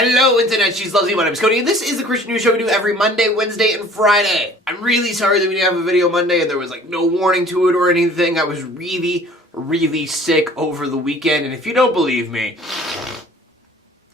Hello internet, she's lovely, my name is Cody, and this is the Christian News Show we do every Monday, Wednesday, and Friday. I'm really sorry that we didn't have a video Monday and there was no warning to it or anything. I was really sick over the weekend, and if you don't believe me,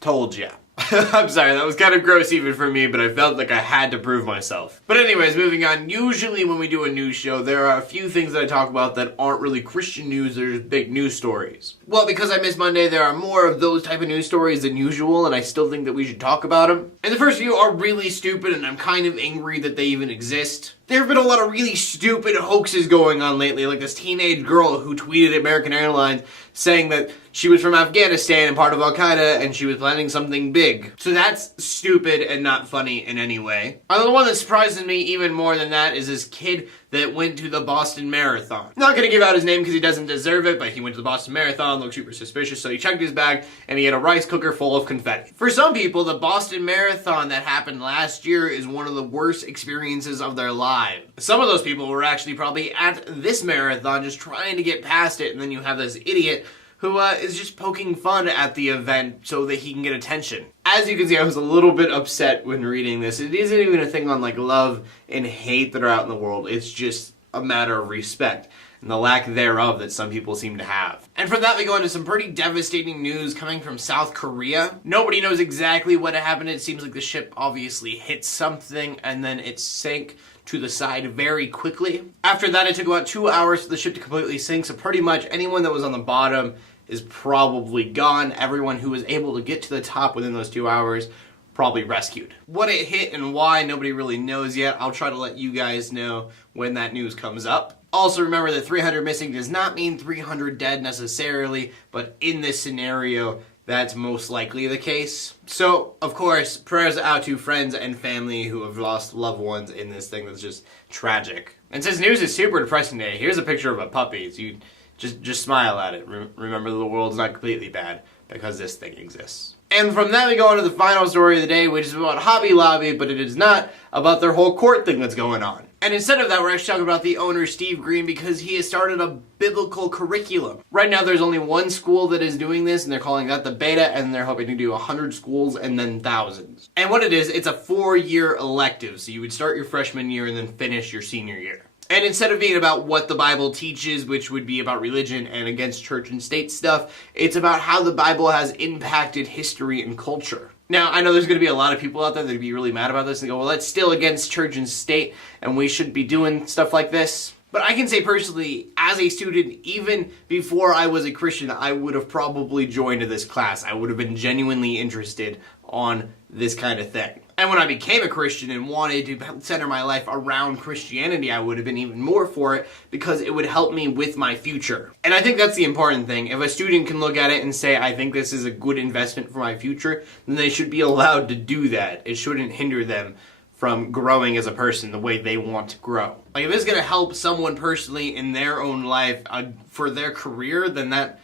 told ya. I'm sorry, that was kind of gross even for me, but I felt like I had to prove myself. But anyways, moving on, usually when we do a news show, there are a few things that I talk about that aren't really Christian news, they're just big news stories. Well, because I missed Monday, there are more of those type of news stories than usual, and I still think that we should talk about them. And the first few are really stupid, and I'm kind of angry that they even exist. There have been a lot of really stupid hoaxes going on lately, like this teenage girl who tweeted at American Airlines saying that she was from Afghanistan and part of Al-Qaeda and she was planning something big. So that's stupid and not funny in any way. The one that surprises me even more than that is this kid that went to the Boston Marathon. Not gonna give out his name because he doesn't deserve it, but he went to the Boston Marathon, looked super suspicious, so he checked his bag and he had a rice cooker full of confetti. For some people, the Boston Marathon that happened last year is one of the worst experiences of their lives. Some of those people were actually probably at this marathon just trying to get past it, and then you have this idiot who is just poking fun at the event so that he can get attention. As you can see, I was a little bit upset when reading this. It isn't even a thing on love and hate that are out in the world. It's just a matter of respect and the lack thereof that some people seem to have. And from that we go into some pretty devastating news coming from South Korea. Nobody knows exactly what happened. It seems like the ship obviously hit something and then it sank to the side very quickly. After that, it took about 2 hours for the ship to completely sink, so pretty much anyone that was on the bottom is probably gone. Everyone who was able to get to the top within those 2 hours probably rescued. What it hit and why, nobody really knows yet. I'll try to let you guys know when that news comes up. Also remember that 300 missing does not mean 300 dead necessarily, but in this scenario, that's most likely the case. So, of course, prayers out to friends and family who have lost loved ones in this thing that's just tragic. And since news is super depressing today, here's a picture of a puppy. So you just smile at it. Remember, the world's not completely bad because this thing exists. And from that we go on to the final story of the day, which is about Hobby Lobby, but it is not about their whole court thing that's going on. And instead of that, we're actually talking about the owner, Steve Green, because he has started a biblical curriculum. Right now, there's only one school that is doing this, and they're calling that the beta, and they're hoping to do 100 schools and then thousands. And what it is, it's a 4-year elective, so you would start your freshman year and then finish your senior year. And instead of being about what the Bible teaches, which would be about religion and against church and state stuff, it's about how the Bible has impacted history and culture. Now, I know there's going to be a lot of people out there that would be really mad about this and go, well, that's still against church and state, and we shouldn't be doing stuff like this. But I can say personally, as a student, even before I was a Christian, I would have probably joined this class. I would have been genuinely interested on this kind of thing. And when I became a Christian and wanted to center my life around Christianity, I would have been even more for it because it would help me with my future. And I think that's the important thing. If a student can look at it and say, I think this is a good investment for my future, then they should be allowed to do that. It shouldn't hinder them from growing as a person the way they want to grow. If it's going to help someone personally in their own life for their career, then that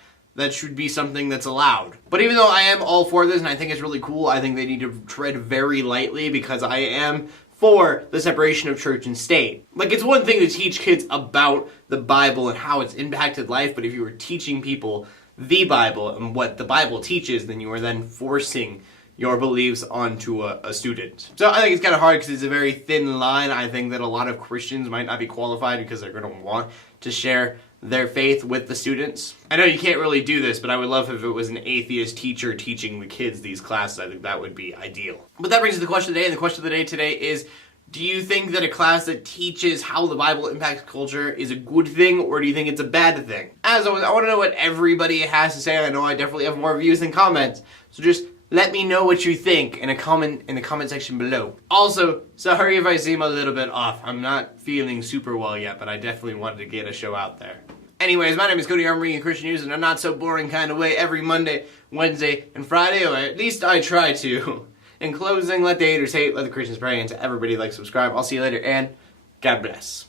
should be something that's allowed. But even though I am all for this and I think it's really cool, I think they need to tread very lightly because I am for the separation of church and state. It's one thing to teach kids about the Bible and how it's impacted life, but if you were teaching people the Bible and what the Bible teaches, then you are then forcing your beliefs onto a student. So I think it's kind of hard because it's a very thin line. I think that a lot of Christians might not be qualified because they're going to want to share their faith with the students. I know you can't really do this, but I would love if it was an atheist teacher teaching the kids these classes. I think that would be ideal. But that brings us to the question of the day, and the question of the day today is, do you think that a class that teaches how the Bible impacts culture is a good thing, or do you think it's a bad thing? As always, I want to know what everybody has to say. I know I definitely have more views than comments, so just let me know what you think in the comment section below. Also, sorry if I seem a little bit off. I'm not feeling super well yet, but I definitely wanted to get a show out there. Anyways, my name is Cody. I'm bringing Christian news in a not so boring kind of way every Monday, Wednesday, and Friday, or at least I try to. In closing, let the haters hate, let the Christians pray, and to everybody, subscribe. I'll see you later, and God bless.